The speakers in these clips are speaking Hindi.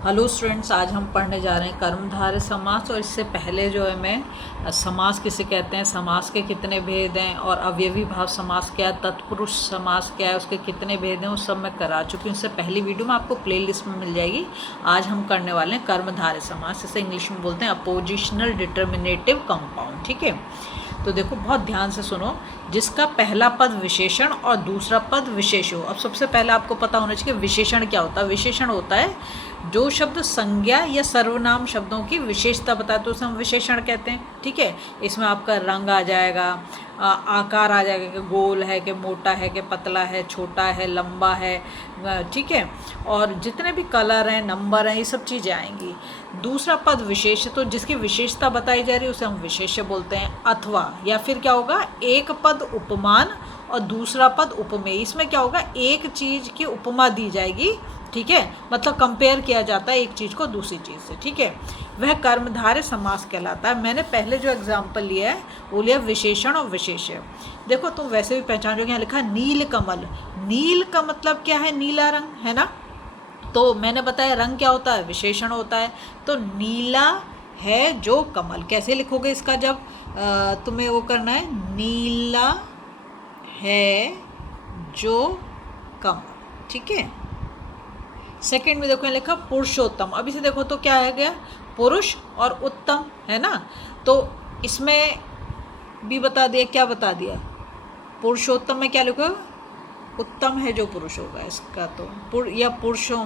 हेलो स्टूडेंट्स, आज हम पढ़ने जा रहे हैं कर्मधारय समास। और इससे पहले जो है मैं समास किसे कहते हैं, समास के कितने भेद हैं और अवयवी भाव समास क्या है, तत्पुरुष समास क्या है, उसके कितने भेद हैं, वो सब मैं करा चुकी हूँ। उससे पहली वीडियो में आपको प्लेलिस्ट में मिल जाएगी। आज हम करने वाले हैं कर्मधारय समास, इसे इंग्लिश में बोलते हैं अपोजिशनल डिटर्मिनेटिव कंपाउंड। ठीक है, तो देखो बहुत ध्यान से सुनो। जिसका पहला पद विशेषण और दूसरा पद विशेष हो। अब सबसे पहले आपको पता होना चाहिए कि विशेषण क्या होता है। विशेषण होता है जो शब्द संज्ञा या सर्वनाम शब्दों की विशेषता बताए तो उसे हम विशेषण कहते हैं। ठीक है, इसमें आपका रंग आ जाएगा, आकार आ जाएगा कि गोल है कि मोटा है कि पतला है, छोटा है लंबा है। ठीक है, और जितने भी कलर हैं, नंबर हैं, ये सब चीज़ें आएंगी। दूसरा पद विशेष, तो जिसकी विशेषता बताई जा रही है उसे हम विशेष्य बोलते हैं। अथवा या फिर क्या होगा, एक पद उपमान और दूसरा पद उपमेय। इसमें क्या होगा, एक चीज़ की उपमा दी जाएगी। ठीक है, मतलब कंपेयर किया जाता है एक चीज़ को दूसरी चीज़ से। ठीक है, वह कर्मधारय समास कहलाता है। मैंने पहले जो एग्जाम्पल लिया है वो लिया विशेषण और विशेष्य। देखो तुम वैसे भी पहचान जो, यहाँ लिखा है नील कमल। नील का मतलब क्या है, नीला रंग है ना। तो मैंने बताया रंग क्या होता है, विशेषण होता है। तो नीला है जो कमल, कैसे लिखोगे इसका, जब तुम्हें वो करना है, नीला है जो कमल। ठीक है, सेकंड में देखो लिखा पुरुषोत्तम। अब इसे देखो तो क्या है गया, पुरुष और उत्तम है ना। तो इसमें भी बता दिया, क्या बता दिया, पुरुषोत्तम में क्या लिखो, उत्तम है जो पुरुष होगा इसका। तो या पुरुषों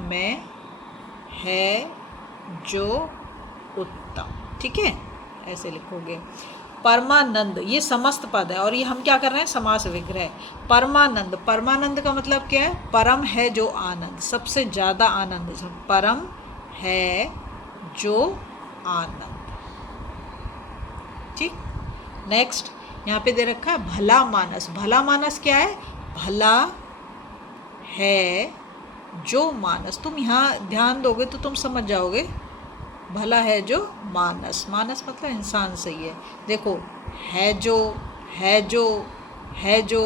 में है जो उत्तम। ठीक है, ऐसे लिखोगे। परमानंद, ये समस्त पद है और ये हम क्या कर रहे हैं, समास विग्रह। परमानंद, परमानंद का मतलब क्या है, परम है जो आनंद, सबसे ज़्यादा आनंद, परम है जो आनंद। ठीक, नेक्स्ट यहाँ पे दे रखा है भला मानस। भला मानस क्या है, भला है जो मानस। तुम यहाँ ध्यान दोगे तो तुम समझ जाओगे, भला है जो मानस, मानस मतलब इंसान सही है। देखो है जो, है जो, है जो,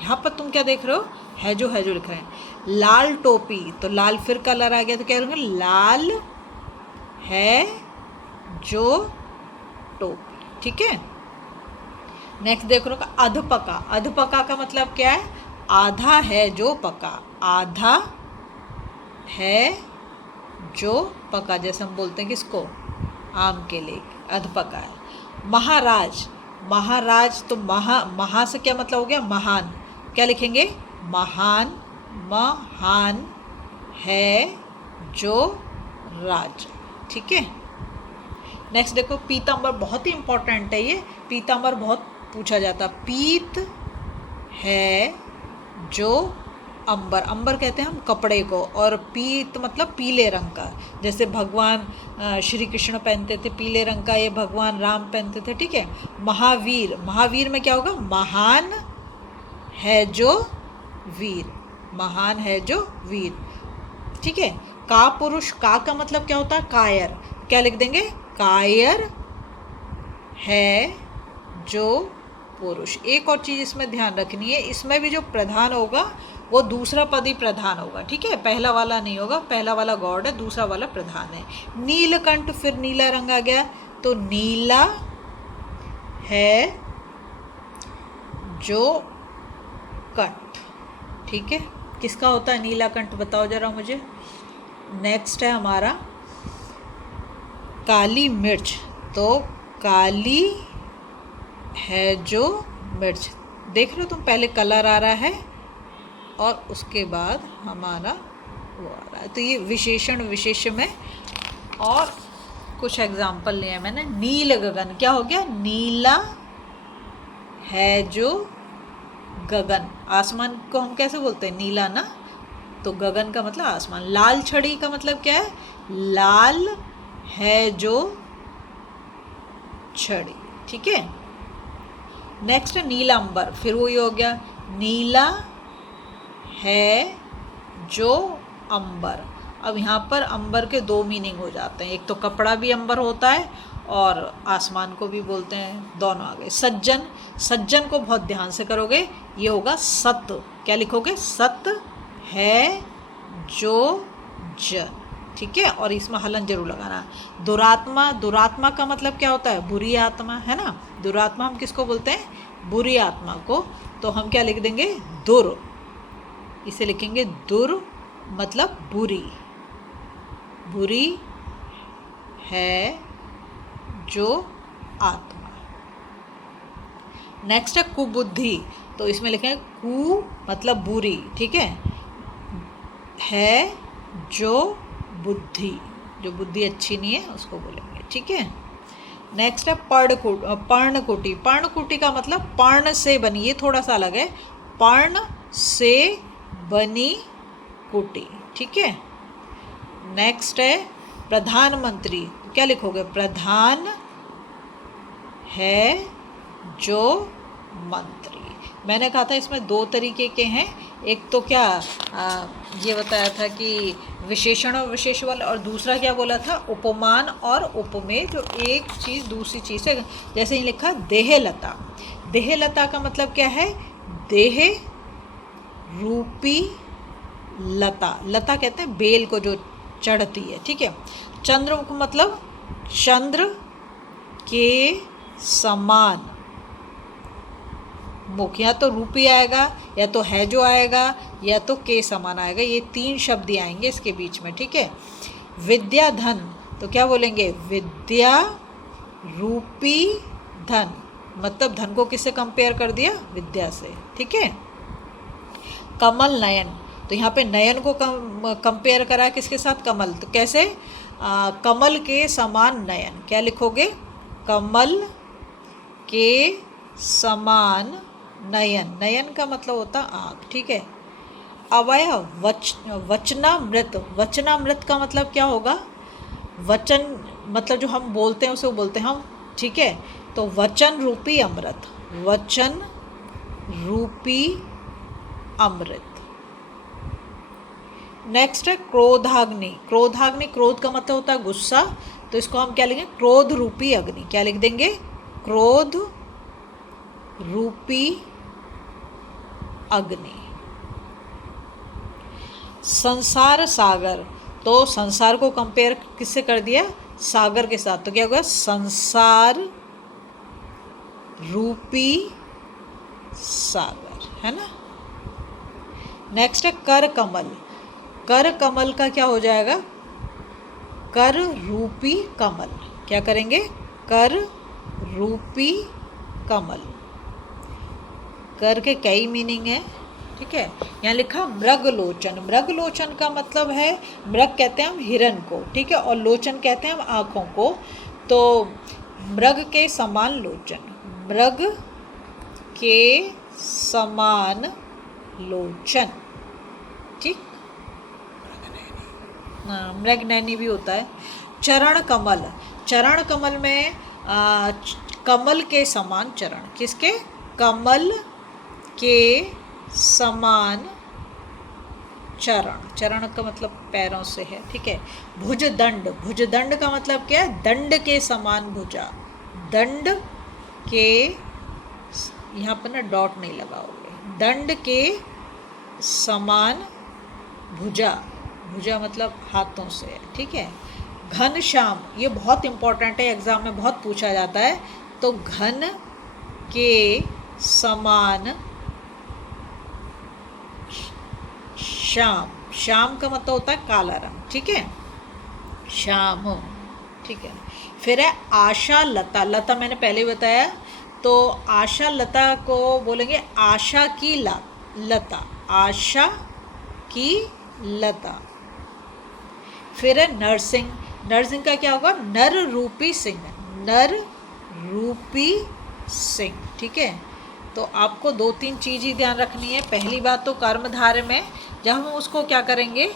यहाँ पर तुम क्या देख रहे हो, है जो लिख रहे हैं। लाल टोपी, तो लाल फिर कलर आ गया, तो क्या करेंगे, लाल है जो टोपी। ठीक है, नेक्स्ट देख रहे हो, अधपका। अधपका का मतलब क्या है, आधा है जो पका, आधा है जो पका। जैसे हम बोलते हैं किसको, आम के लिए अधपका है। महाराज, महाराज तो महा से क्या मतलब हो गया, महान। क्या लिखेंगे, महान, महान है जो राज। ठीक है, नेक्स्ट देखो पीतांबर, बहुत ही इंपॉर्टेंट है ये। पीतांबर बहुत पूछा जाता। पीत है जो अंबर, अंबर कहते हैं हम कपड़े को, और पीत मतलब पीले रंग का। जैसे भगवान श्री कृष्ण पहनते थे पीले रंग का, ये भगवान राम पहनते थे। ठीक है, महावीर, महावीर में क्या होगा, महान है जो वीर, महान है जो वीर। ठीक है, का पुरुष, का मतलब क्या होता है, कायर। क्या लिख देंगे, कायर है जो पुरुष। एक और चीज़ इसमें ध्यान रखनी है, इसमें भी जो प्रधान होगा वो दूसरा पद ही प्रधान होगा। ठीक है, पहला वाला नहीं होगा, पहला वाला गॉड है, दूसरा वाला प्रधान है। नीलकंठ, फिर नीला रंग आ गया, तो नीला है जो कंठ। ठीक है, किसका होता है नीलाकंठ, बताओ जरा मुझे। नेक्स्ट है हमारा काली मिर्च, तो काली है जो मिर्च। देख रहे हो तुम, पहले कलर आ रहा है और उसके बाद हमारा वो आ रहा है। तो ये विशेषण विशेष्य में। और कुछ एग्जाम्पल लिए मैंने। नील गगन, क्या हो गया, नीला है जो गगन। आसमान को हम कैसे बोलते हैं, नीला ना, तो गगन का मतलब आसमान। लाल छड़ी का मतलब क्या है, लाल है जो छड़ी। ठीक है, नेक्स्ट नीलांबर, फिर वही हो गया, नीला है जो अंबर। अब यहाँ पर अंबर के दो मीनिंग हो जाते हैं, एक तो कपड़ा भी अंबर होता है और आसमान को भी बोलते हैं, दोनों आ गए। सज्जन, सज्जन को बहुत ध्यान से करोगे, ये होगा सत्य। क्या लिखोगे, सत्य है जो जन, ठीक है। और इसमें हलन जरूर लगाना। दुरात्मा, दुरात्मा का मतलब क्या होता है? बुरी आत्मा, है ना। दुरात्मा हम किसको बोलते हैं? बुरी आत्मा को। तो हम क्या लिख देंगे? दुर, इसे लिखेंगे दुर मतलब बुरी, बुरी है जो आत्मा। नेक्स्ट है कुबुद्धि, तो इसमें लिखेंगे कु मतलब बुरी, ठीक है जो बुद्धि, जो बुद्धि अच्छी नहीं है उसको बोलेंगे, ठीक है। नेक्स्ट है पर्णकुटी। पर्णकुटी का मतलब पर्ण से बनी, ये थोड़ा सा अलग है। पर्ण से बनी कुटी, ठीक है। नेक्स्ट है प्रधानमंत्री, क्या लिखोगे? प्रधान है जो मंत्री। मैंने कहा था इसमें दो तरीके के हैं, एक तो क्या ये बताया था कि विशेषण और विशेषण, और दूसरा क्या बोला था? उपमान और उपमेय, जो एक चीज़ दूसरी चीज़ से, जैसे ही लिखा देहलता। देहलता का मतलब क्या है? देह रूपी लता, लता कहते हैं बेल को जो चढ़ती है, ठीक है। चंद्रमुख मतलब चंद्र के समान मुख, या तो रूपी आएगा, या तो है जो आएगा, या तो के समान आएगा। ये तीन शब्द आएंगे इसके बीच में, ठीक है। विद्या धन, तो क्या बोलेंगे? विद्या रूपी धन, मतलब धन को किससे कंपेयर कर दिया? विद्या से, ठीक है। कमल नयन, तो यहाँ पे नयन को कंपेयर करा किसके साथ? कमल। तो कैसे? कमल के समान नयन, क्या लिखोगे? कमल के समान नयन, नयन का मतलब होता आँख, ठीक है। अवयव वचनामृत, वचनामृत का मतलब क्या होगा? वचन मतलब जो हम बोलते हैं उसे बोलते हैं हम, ठीक है। तो वचन रूपी अमृत, वचन रूपी अमृत। नेक्स्ट है क्रोधाग्नि। क्रोधाग्नि, क्रोध का मतलब होता है गुस्सा, तो इसको हम क्या लिखेंगे? क्रोध रूपी अग्नि, क्या लिख देंगे? क्रोध रूपी अग्नि। संसार सागर, तो संसार को कंपेयर किससे कर दिया? सागर के साथ, तो क्या होगा? संसार रूपी सागर, है ना। नेक्स्ट है कर कमल। कर कमल का क्या हो जाएगा? कर रूपी कमल, क्या करेंगे? कर रूपी कमल। कर के कई मीनिंग है, ठीक है। यहाँ लिखा मृगलोचन। मृगलोचन का मतलब है, मृग कहते हैं हम हिरण को, ठीक है, और लोचन कहते हैं हम आँखों को। तो मृग के समान लोचन, मृग के समान लोचन, ठीक। मृगनयनी भी होता है। चरण कमल, चरण कमल में कमल के समान चरण, किसके? कमल के समान चरण, चरण का मतलब पैरों से है, ठीक है। भुजदंड, भुजदंड का मतलब क्या है? दंड के समान भुजा, दंड के, यहाँ पर ना डॉट नहीं लगाओगे, दंड के समान भुजा, भुजा मतलब हाथों से, ठीक है। घनश्याम, ये बहुत इंपॉर्टेंट है, एग्जाम में बहुत पूछा जाता है। तो घन के समान श्याम, श्याम का मतलब होता है काला रंग, ठीक है, श्याम, ठीक है। फिर है आशा लता। लता मैंने पहले ही बताया, तो आशा लता को बोलेंगे आशा की लता, आशा की लता। फिर है नरसिंह। नरसिंह का क्या होगा? नर रूपी सिंह, नर रूपी सिंह, ठीक है। तो आपको दो तीन चीज़ ही ध्यान रखनी है। पहली बात तो कर्मधारय में जब हम उसको क्या करेंगे,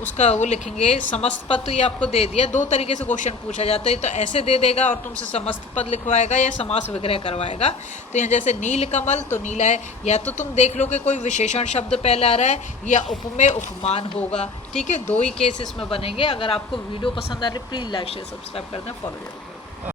उसका वो लिखेंगे समस्त पद, तो ये आपको दे दिया। दो तरीके से क्वेश्चन पूछा जाता है, तो ऐसे दे देगा और तुमसे समस्त पद लिखवाएगा या समास विग्रह करवाएगा। तो यहाँ जैसे नीलकमल, तो नीला है, या तो तुम देख लो कि कोई विशेषण शब्द पहले आ रहा है या उपमेय उपमान होगा, ठीक है। दो ही केस इसमें बनेंगे। अगर आपको वीडियो पसंद आ रही है प्लीज़ लाइक शेयर सब्सक्राइब कर दें, फॉलो करें।